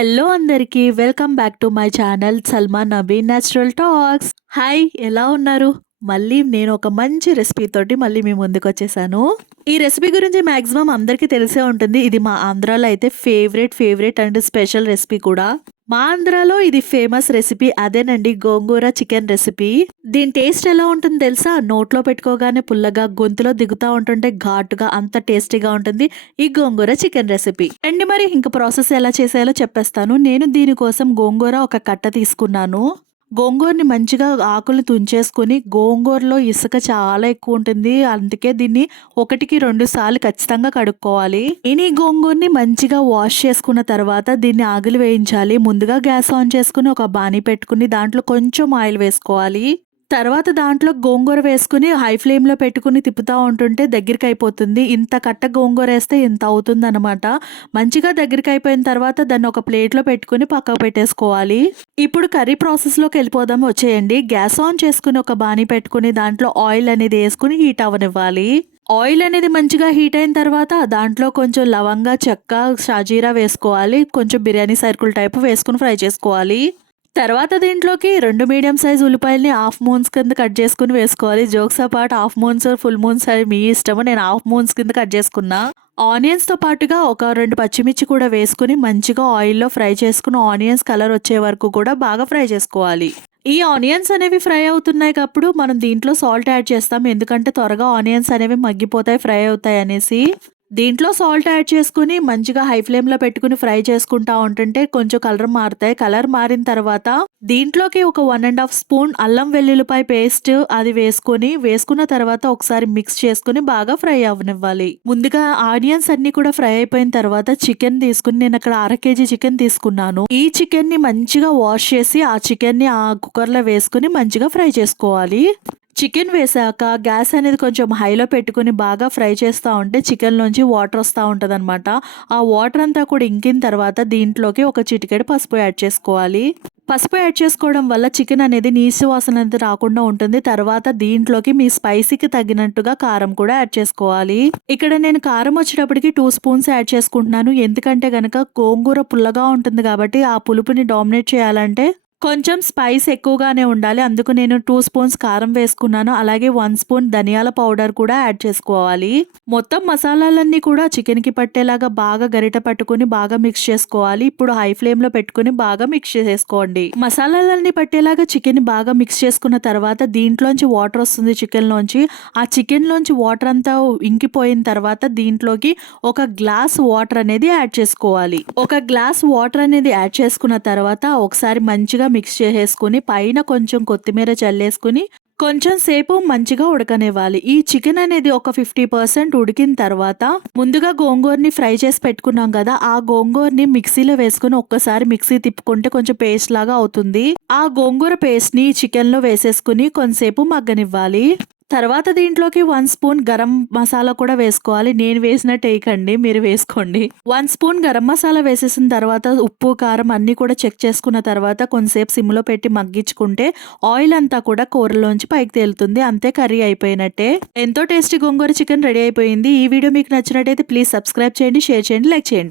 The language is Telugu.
హలో అందరికీ welcome back to my channel Salma Nabi natural talks. Hi, ఎలా ఉన్నారు? మళ్ళీ నేను ఒక మంచి రెసిపీ తోటి మళ్ళీ మీ ముందుకు వచ్చేసాను. ఈ రెసిపీ గురించి మాక్సిమం అందరికీ తెలిసే ఉంటుంది. ఇది మా ఆంధ్రాలో అయితే ఫేవరెట్ అండ్ స్పెషల్ రెసిపీ కూడా. మా ఆంధ్రాలో ఇది ఫేమస్ రెసిపీ అదేనండి, గోంగూర చికెన్ రెసిపీ. దీని టేస్ట్ ఎలా ఉంటుంది తెలుసా? నోట్లో పెట్టుకోగానే పుల్లగా, గొంతులో దిగుతా ఉంటుంటే ఘాటుగా, అంత టేస్టీగా ఉంటుంది ఈ గోంగూర చికెన్ రెసిపీ. అండ్ మరి ఇంక ప్రాసెస్ ఎలా చేసేయాలో చెప్పేస్తాను. నేను దీనికోసం గోంగూర ఒక కట్ట తీసుకున్నాను. గోంగూరని మంచిగా ఆకులు తుంచేసుకుని, గోంగూరలో ఇసుక చాలా ఎక్కువ ఉంటుంది, అందుకే దీన్ని 1-2 సార్లు ఖచ్చితంగా కడుక్కోవాలి. ఈ గోంగూరని మంచిగా వాష్ చేసుకున్న తర్వాత దీన్ని ఆగిలి వేయించాలి. ముందుగా గ్యాస్ ఆన్ చేసుకుని ఒక బాణీ పెట్టుకుని దాంట్లో కొంచెం ఆయిల్ వేసుకోవాలి. తర్వాత దాంట్లో గోంగూర వేసుకుని హై ఫ్లేమ్లో పెట్టుకుని తిప్పుతూ ఉంటుంటే దగ్గరికి అయిపోతుంది. ఇంత కట్ట గోంగూర వేస్తే ఇంత అవుతుంది అనమాట. మంచిగా దగ్గరికి అయిపోయిన తర్వాత దాన్ని ఒక ప్లేట్లో పెట్టుకుని పక్కకు పెట్టేసుకోవాలి. ఇప్పుడు కర్రీ ప్రాసెస్లోకి వెళ్ళిపోదాం, వచ్చేయండి. గ్యాస్ ఆన్ చేసుకుని ఒక బాణీ పెట్టుకుని దాంట్లో ఆయిల్ అనేది వేసుకుని హీట్ అవ్వనివ్వాలి. ఆయిల్ అనేది మంచిగా హీట్ అయిన తర్వాత దాంట్లో కొంచెం లవంగా, చెక్క, షాజీరా వేసుకోవాలి. కొంచెం బిర్యానీ సర్కిల్ టైపు వేసుకుని ఫ్రై చేసుకోవాలి. తర్వాత దీంట్లోకి 2 మీడియం సైజ్ ఉల్లిపాయల్ని హాఫ్ మూన్స్ కింద కట్ చేసుకుని వేసుకోవాలి. Jokes apart, half moons full moons అది మీ ఇష్టము. నేను హాఫ్ మూన్స్ కింద కట్ చేసుకున్నా. ఆనియన్స్ తో పాటుగా ఒక 2 పచ్చిమిర్చి కూడా వేసుకుని మంచిగా ఆయిల్లో ఫ్రై చేసుకుని ఆనియన్స్ కలర్ వచ్చే వరకు కూడా బాగా ఫ్రై చేసుకోవాలి. ఈ ఆనియన్స్ అనేవి ఫ్రై అవుతున్నాయి కాబట్టి మనం దీంట్లో సాల్ట్ యాడ్ చేస్తాం, ఎందుకంటే త్వరగా ఆనియన్స్ అనేవి మగ్గిపోతాయి ఫ్రై అవుతాయి అనేసి. దీంట్లో సాల్ట్ యాడ్ చేసుకుని మంచిగా హై ఫ్లేమ్లో పెట్టుకుని ఫ్రై చేసుకుంటా ఉంటుంటే కొంచెం కలర్ మారుతాయి. కలర్ మారిన తర్వాత దీంట్లోకి ఒక 1.5 స్పూన్ అల్లం వెల్లుల్లిపాయ పేస్ట్ అది వేసుకున్న తర్వాత ఒకసారి మిక్స్ చేసుకుని బాగా ఫ్రై అవ్వనివ్వాలి. ముందుగా ఆనియన్స్ అన్ని కూడా ఫ్రై అయిపోయిన తర్వాత చికెన్ తీసుకుని, నేను అక్కడ 1/2 kg చికెన్ తీసుకున్నాను. ఈ చికెన్ ని మంచిగా వాష్ చేసి ఆ చికెన్ ని ఆ కుక్కర్ లో వేసుకుని మంచిగా ఫ్రై చేసుకోవాలి. చికెన్ వేసాక గ్యాస్ అనేది కొంచెం హైలో పెట్టుకుని బాగా ఫ్రై చేస్తూ ఉంటే చికెన్లోంచి వాటర్ వస్తూ ఉంటుంది అనమాట. ఆ వాటర్ అంతా కూడా ఇంకిన తర్వాత దీంట్లోకి ఒక చిటికెడు పసుపు యాడ్ చేసుకోవాలి. పసుపు యాడ్ చేసుకోవడం వల్ల చికెన్ అనేది నీసు వాసన అనేది రాకుండా ఉంటుంది. తర్వాత దీంట్లోకి మీ స్పైసీకి తగినట్టుగా కారం కూడా యాడ్ చేసుకోవాలి. ఇక్కడ నేను కారం వచ్చేటప్పటికి 2 స్పూన్స్ యాడ్ చేసుకుంటున్నాను, ఎందుకంటే గనక గోంగూర పుల్లగా ఉంటుంది కాబట్టి ఆ పులుపుని డామినేట్ చేయాలంటే కొంచెం స్పైస్ ఎక్కువగానే ఉండాలి. అందుకు నేను 2 స్పూన్స్ కారం వేసుకున్నాను. అలాగే 1 స్పూన్ ధనియాల పౌడర్ కూడా యాడ్ చేసుకోవాలి. మొత్తం మసాలాలన్నీ కూడా చికెన్ కి పట్టేలాగా బాగా గరిట పట్టుకుని బాగా మిక్స్ చేసుకోవాలి. ఇప్పుడు హై ఫ్లేమ్ లో పెట్టుకుని బాగా మిక్స్ చేసుకోండి. మసాలాలన్నీ పట్టేలాగా చికెన్ బాగా మిక్స్ చేసుకున్న తర్వాత దీంట్లోంచి వాటర్ వస్తుంది చికెన్ లోంచి. ఆ చికెన్ లోంచి వాటర్ అంతా ఇంకిపోయిన తర్వాత దీంట్లోకి 1 గ్లాస్ వాటర్ అనేది యాడ్ చేసుకోవాలి. 1 గ్లాస్ వాటర్ అనేది యాడ్ చేసుకున్న తర్వాత ఒకసారి మంచిగా మిక్స్ చేసేసుకుని పైన కొంచెం కొత్తిమీర చల్లేసుకుని కొంచెం సేపు మంచిగా ఉడకనివ్వాలి. ఈ చికెన్ అనేది ఒక 50% ఉడికిన తర్వాత ముందుగా గోంగూరని ఫ్రై చేసి పెట్టుకున్నాం కదా, ఆ గోంగూరని మిక్సీలో వేసుకుని ఒక్కసారి మిక్సీ తిప్పుకుంటే కొంచెం పేస్ట్ లాగా అవుతుంది. ఆ గోంగూర పేస్ట్ ని చికెన్ లో వేసేసుకుని కొంతసేపు మగ్గనివ్వాలి. తర్వాత దీంట్లోకి 1 స్పూన్ గరం మసాలా కూడా వేసుకోవాలి. నేను వేసినట్టు వేయకండి, మీరు వేసుకోండి. 1 స్పూన్ గరం మసాలా వేసేసిన తర్వాత ఉప్పు, కారం అన్ని కూడా చెక్ చేసుకున్న తర్వాత కొంతసేపు సిమ్లో పెట్టి మగ్గించుకుంటే ఆయిల్ అంతా కూడా కూరలోంచి పైకి తేలుతుంది. అంతే, కర్రీ అయిపోయినట్టే. ఎంతో టేస్టీ గోంగూర చికెన్ రెడీ అయిపోయింది. ఈ వీడియో మీకు నచ్చినట్టయితే ప్లీజ్ సబ్స్క్రైబ్ చేయండి, షేర్ చేయండి, లైక్ చేయండి.